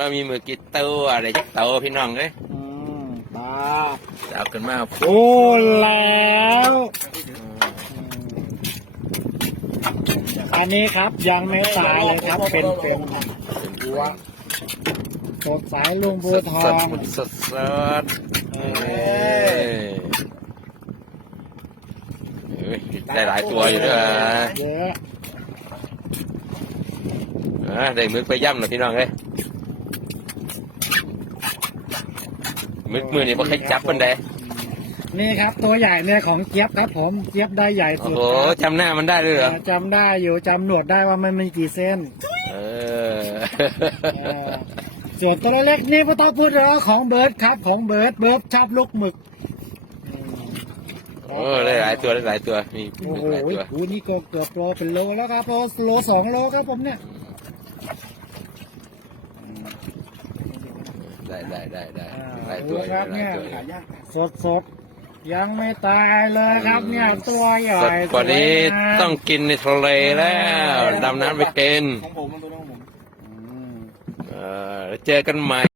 ว่ามีมือกี่ตัวอะไรจักตัวพี่น้องเอ้ยอืมตาจะเอาขึ้นมาโอ้แล้วอันนี้ครับยังไม่ตายเลยครับเป็นเป็นหัวสดสายลุงสบูดทสอดงสดสดเอเอ้ยได้หลายตัวอยู่ด้วยเยอะ อะได้มึกไปย่ำหน่อยพี่น้องเอ้ย มึกมือนี่พวกใครจับมันได้นี่ครับ ตัวใหญ่เนี่ยของเจี๊ยบครับ ผมเจี๊ยบได้ใหญ่โอ้สุดโหครับจำหน้ามันได้ด้วยเหรอจำได้อยู่จำหนวดได้ว่ามันมีกี่เส้นเออ เออส่วนตัวเล็กๆนี่ไม่ต้องพูดแล้วของเบิร์ดครับ ของเบิร์ดเบิร์ดชอบลูกหมึกโอ้ได้หลายตัวได้หลายตัวมีโอ้มึกโหหลายตัวโอ้นี่ก็เกือบโลเป็นโลแล้วครับโลโลสองโลครับผมเนี่ย ได้ได้ได้ได้หลายตัวครับเนี่ยสดสดยังไม่ตายเลยครับเนี่ยตัวใหญ่สดกว่านี้ต้องกินในทะเลแล้วดำน้ำไปกินของผมมันตัวน้องผมเออเจอกันใหม่